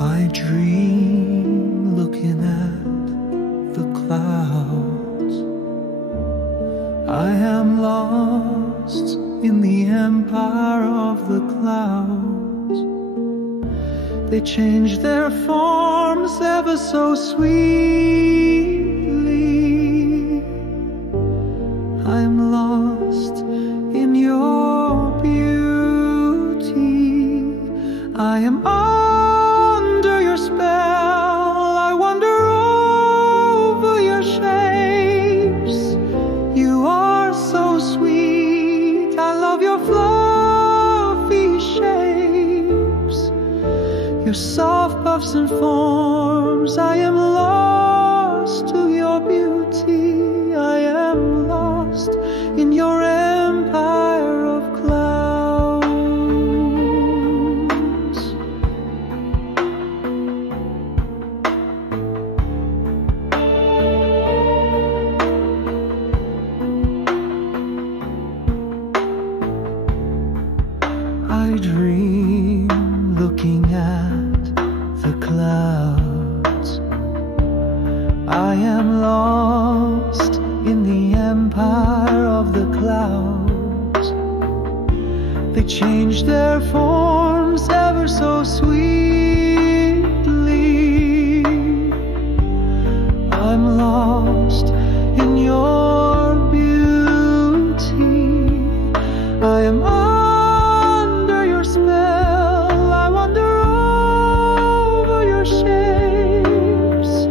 I dream looking at the clouds. I am lost in the empire of the clouds. They change their forms ever so sweetly. I'm lost in your beauty. I am under your spell. I wander over your shapes. You are so sweet. I love your fluffy shapes, your soft puffs and forms. I am lost to your beauty. I am lost in your empire of clouds. I dream looking at the clouds. I am lost in the empire of the clouds. They change their forms ever so sweetly. I'm lost in your beauty. I am under your spell. I wander over your shapes.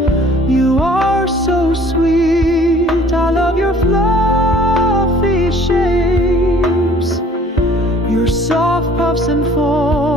You are so sweet. I love your fluffy shapes, your soft puffs and forms.